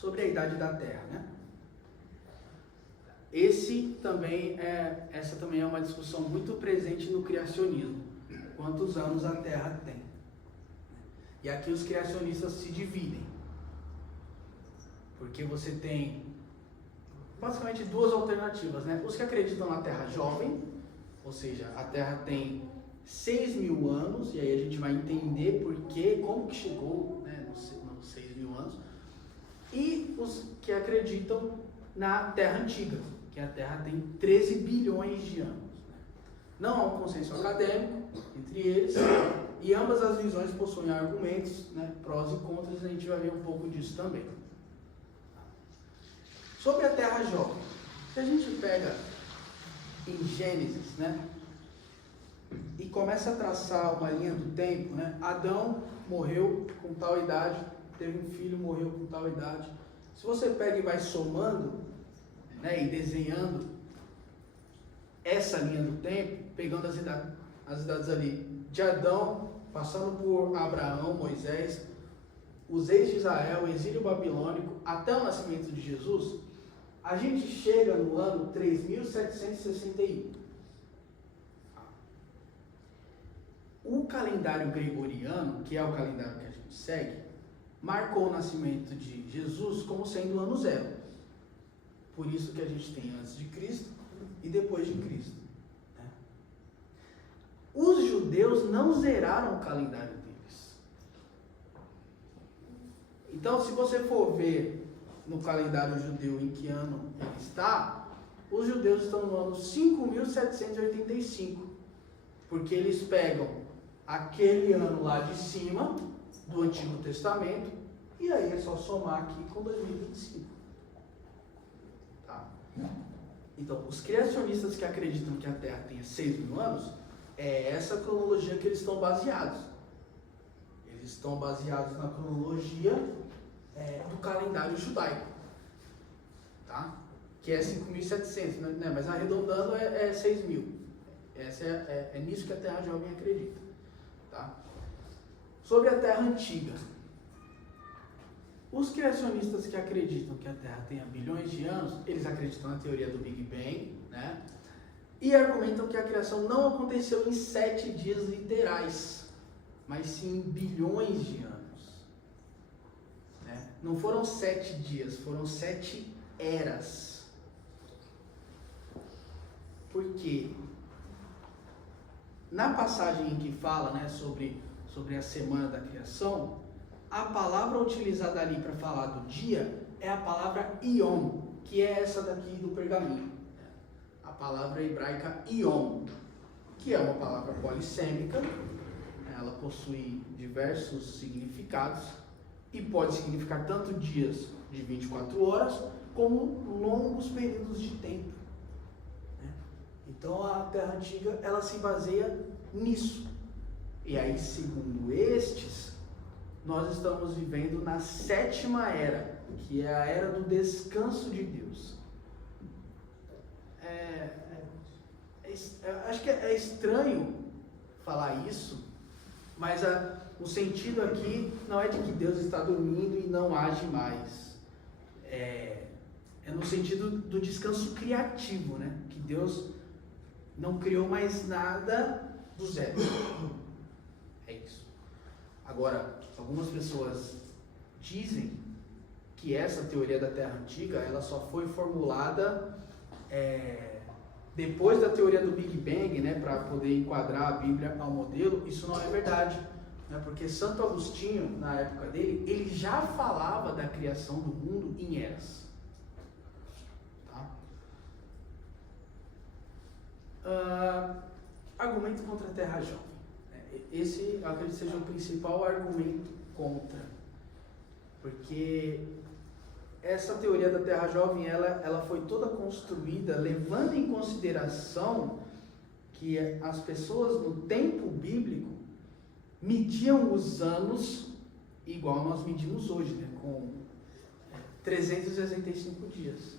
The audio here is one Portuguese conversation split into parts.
sobre a idade da Terra, né? Essa também é uma discussão muito presente no criacionismo. Quantos anos a Terra tem? E aqui os criacionistas se dividem, porque você tem basicamente duas alternativas, né? Os que acreditam na Terra jovem, ou seja, a Terra tem 6.000 anos, e aí a gente vai entender como que chegou, né, nos 6.000 anos, e os que acreditam na Terra antiga, que a Terra tem 13 bilhões de anos. Não há um consenso acadêmico entre eles, e ambas as visões possuem argumentos, né, prós e contras, e a gente vai ver um pouco disso também. Sobre a Terra jovem, se a gente pega em Gênesis, né, e começa a traçar uma linha do tempo, né, Adão morreu com tal idade, teve um filho, morreu com tal idade. Se você pega e vai somando, né, e desenhando essa linha do tempo, pegando as idades ali de Adão, passando por Abraão, Moisés, os reis de Israel, o exílio babilônico, até o nascimento de Jesus, a gente chega no ano 3.761. O calendário gregoriano, que é o calendário que a gente segue, marcou o nascimento de Jesus como sendo o ano zero. Por isso que a gente tem antes de Cristo e depois de Cristo. Né? Os judeus não zeraram o calendário deles. Então, se você for ver no calendário judeu em que ano ele está, os judeus estão no ano 5.785, porque eles pegam aquele ano lá de cima do Antigo Testamento, e aí é só somar aqui com 2025. Tá? Então, os criacionistas que acreditam que a Terra tenha 6.000 anos, é essa cronologia que eles estão baseados. Eles estão baseados na cronologia do calendário judaico, tá? Que é 5.700, né? Mas arredondando é 6.000. É nisso que a Terra jovem acredita, tá? Sobre a Terra antiga, os criacionistas que acreditam que a Terra tenha bilhões de anos, eles acreditam na teoria do Big Bang, né? E argumentam que a criação não aconteceu em 7 dias literais, mas sim em bilhões de anos. Não foram 7 dias, foram 7 eras. Por quê? Na passagem em que fala, né, sobre a semana da criação, a palavra utilizada ali para falar do dia é a palavra Yom, que é essa daqui do pergaminho. A palavra hebraica Yom, que é uma palavra polissêmica, ela possui diversos significados, e pode significar tanto dias de 24 horas, como longos períodos de tempo. Então a Terra Antiga, ela se baseia nisso. E aí, segundo estes, nós estamos vivendo na 7ª era, que é a era do descanso de Deus. Acho que é estranho falar isso, mas o sentido aqui não é de que Deus está dormindo e não age mais. É no sentido do descanso criativo, né? Que Deus não criou mais nada do zero. É isso. Agora, algumas pessoas dizem que essa teoria da Terra Antiga, ela só foi formulada depois da teoria do Big Bang, né, para poder enquadrar a Bíblia ao modelo. Isso não é verdade, né, porque Santo Agostinho, na época dele, ele já falava da criação do mundo em eras. Tá? Argumento contra a Terra Jovem. Esse, acredito, seja o principal argumento contra, porque essa teoria da Terra Jovem, ela foi toda construída levando em consideração que as pessoas no tempo bíblico mediam os anos igual nós medimos hoje, né, com 365 dias.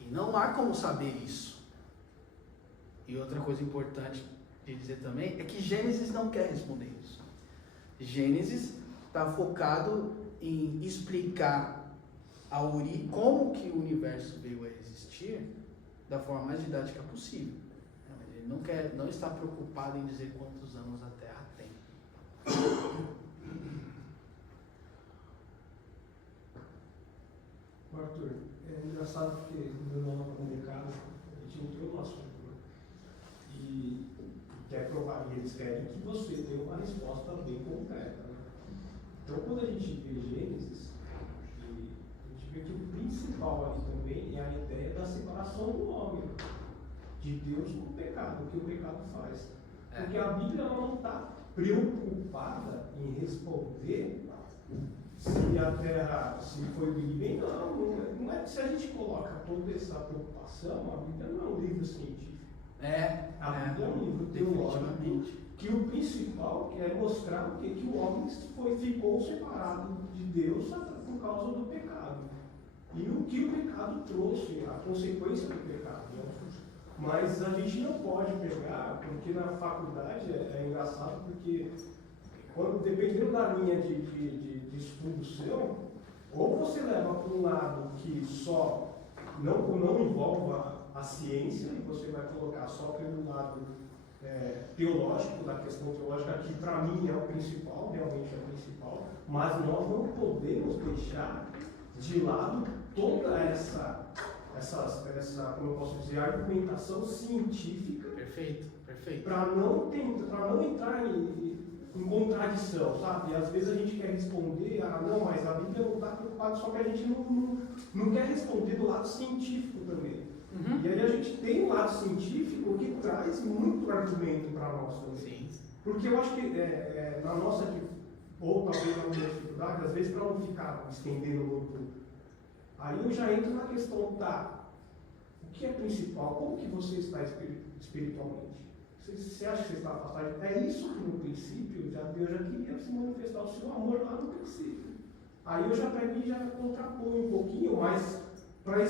E não há como saber isso. E outra coisa importante de dizer também é que Gênesis não quer responder isso. Gênesis está focado em explicar como que o universo veio a existir da forma mais didática possível. Ele não está preocupado em dizer quantos anos a Terra tem. Arthur, é engraçado porque no meu nome comunicado a gente entrou no assunto, né? E quer provar, e eles querem que você dê uma resposta bem concreta, né? Então, quando a gente vê Gênesis, a gente vê que o principal ali também é a ideia da separação do homem, de Deus com o pecado, o que o pecado faz. Porque a Bíblia não está preocupada em responder se a Terra, se foi o Big Bang. Não é que se a gente coloca toda essa preocupação, a Bíblia não é um livro científico. A Bíblia é um livro teológico, que o principal é mostrar o que o homem ficou separado de Deus por causa do pecado. E o que o pecado trouxe, a consequência do pecado. Né? Mas a gente não pode pegar, porque na faculdade é engraçado, porque dependendo da linha de estudo seu, ou você leva para um lado que só não envolva a ciência, e você vai colocar só pelo lado teológico, da questão teológica, que para mim é o principal, realmente é o principal, mas nós não podemos deixar de lado toda essa como eu posso dizer, argumentação científica. Perfeito. Para não entrar em contradição, sabe? E às vezes a gente quer responder, não, mas a Bíblia não está preocupada, só que a gente não quer responder do lado científico também. Uhum. E aí a gente tem um lado científico que traz muito argumento para nós também. Sim. Porque eu acho que na nossa, ou talvez na minha dificuldade, às vezes para não ficar estendendo muito, aí eu já entro na questão, o que é principal? Como que você está espiritualmente? Você acha que você está afastado? É isso que no princípio, Deus já queria se manifestar o seu amor lá no princípio. Aí eu já pego e já contraponho um pouquinho, mas para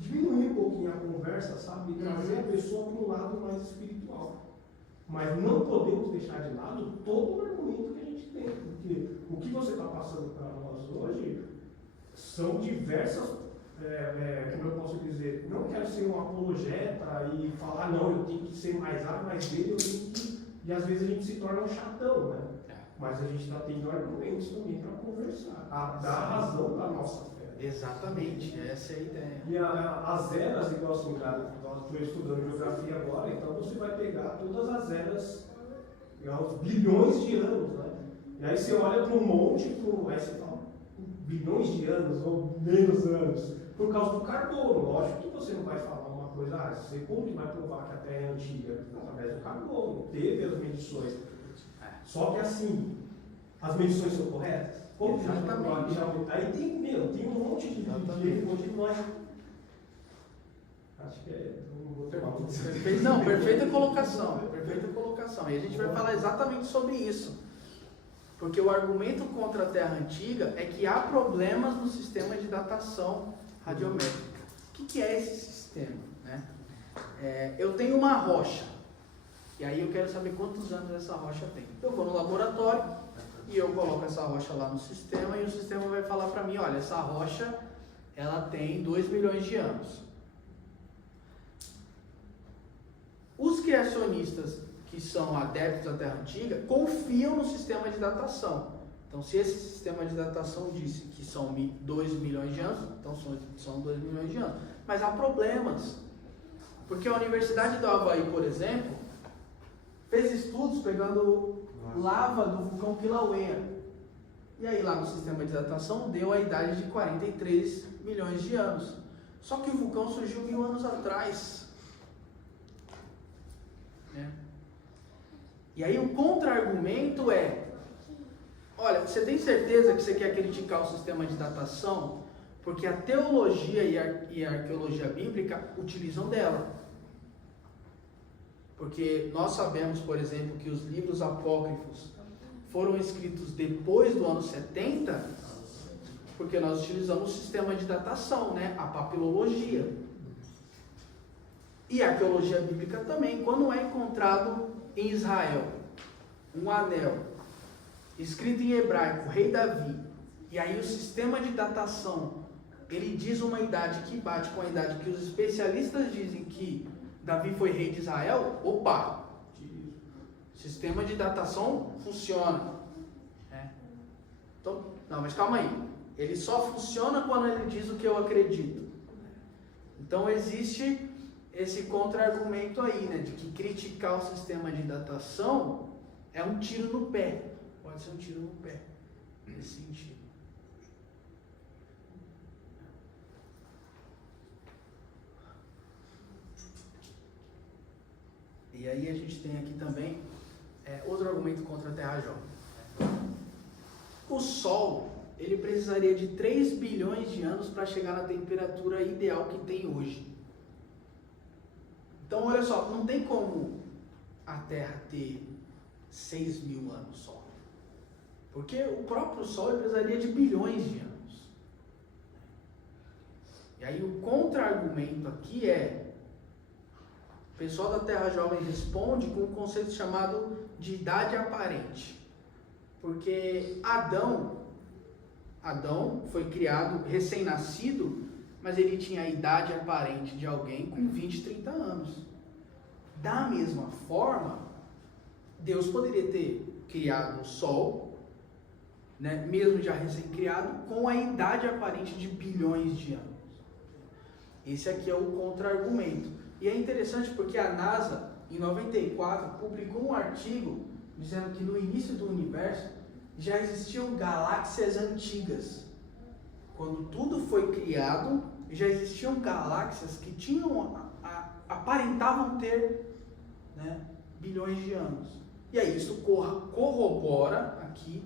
diminuir um pouquinho a conversa, sabe? E trazer a pessoa para um lado mais espiritual. Mas não podemos deixar de lado todo o argumento que a gente tem. Porque o que você está passando para nós hoje são diversas, como eu posso dizer, não quero ser um apologeta e falar, não, eu tenho que ser mais A, mais B, eu tenho que... E às vezes a gente se torna um chatão, né? Mas a gente está tendo argumentos também para conversar, dar razão da nossa fé. Exatamente, essa é a ideia. E as eras, igual assim, cara, nós estou estudando geografia agora, então você vai pegar todas as eras, aos bilhões de anos, né? E aí você olha para um monte, aí você fala, bilhões de anos ou menos anos, por causa do carbono. Lógico que você não vai falar uma coisa, você como que vai provar que a Terra é antiga? Através do carbono, teve as medições. Só que assim, as medições são corretas? Como que a gente vai provar que já... Aí tem um monte de continuar. Acho que perfeita colocação. E a gente vai falar exatamente sobre isso. Porque o argumento contra a Terra antiga é que há problemas no sistema de datação radiométrica. O que é esse sistema? Né? Eu tenho uma rocha, e aí eu quero saber quantos anos essa rocha tem. Eu vou no laboratório e eu coloco essa rocha lá no sistema, e o sistema vai falar para mim, olha, essa rocha ela tem 2 milhões de anos. Os criacionistas que são adeptos da Terra Antiga, confiam no sistema de datação. Então, se esse sistema de datação disse que são 2 milhões de anos, então são 2 milhões de anos. Mas há problemas. Porque a Universidade do Havaí, por exemplo, fez estudos pegando lava do vulcão Kilauea. E aí, lá no sistema de datação, deu a idade de 43 milhões de anos. Só que o vulcão surgiu 1000 anos atrás. E aí o contra-argumento olha, você tem certeza que você quer criticar o sistema de datação? Porque a teologia e a arqueologia bíblica utilizam dela. Porque nós sabemos, por exemplo, que os livros apócrifos foram escritos depois do ano 70, porque nós utilizamos o sistema de datação, né? A papilologia. E a arqueologia bíblica também. Quando é encontrado em Israel um anel escrito em hebraico, Rei Davi, e aí o sistema de datação ele diz uma idade que bate com a idade que os especialistas dizem que Davi foi rei de Israel, opa, sistema de datação funciona. Então, não, mas calma aí, ele só funciona quando ele diz o que eu acredito. Então existe esse contra-argumento aí, né, de que criticar o sistema de datação é um tiro no pé, pode ser um tiro no pé, nesse sentido. E aí a gente tem aqui também outro argumento contra a Terra jovem. O Sol, ele precisaria de 3 bilhões de anos para chegar na temperatura ideal que tem hoje. Então, olha só, não tem como a Terra ter 6 mil anos só. Porque o próprio Sol ele precisaria de bilhões de anos. E aí o contra-argumento aqui o pessoal da Terra Jovem responde com um conceito chamado de idade aparente. Porque Adão foi criado recém-nascido, mas ele tinha a idade aparente de alguém com 20, 30 anos. Da mesma forma, Deus poderia ter criado o Sol, né, mesmo já recém-criado, com a idade aparente de bilhões de anos. Esse aqui é o contra-argumento. E é interessante porque a NASA, em 94, publicou um artigo dizendo que no início do universo já existiam galáxias antigas. Quando tudo foi criado, já existiam galáxias que aparentavam ter, né, bilhões de anos. E aí isso corrobora aqui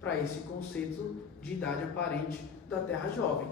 para esse conceito de idade aparente da Terra jovem.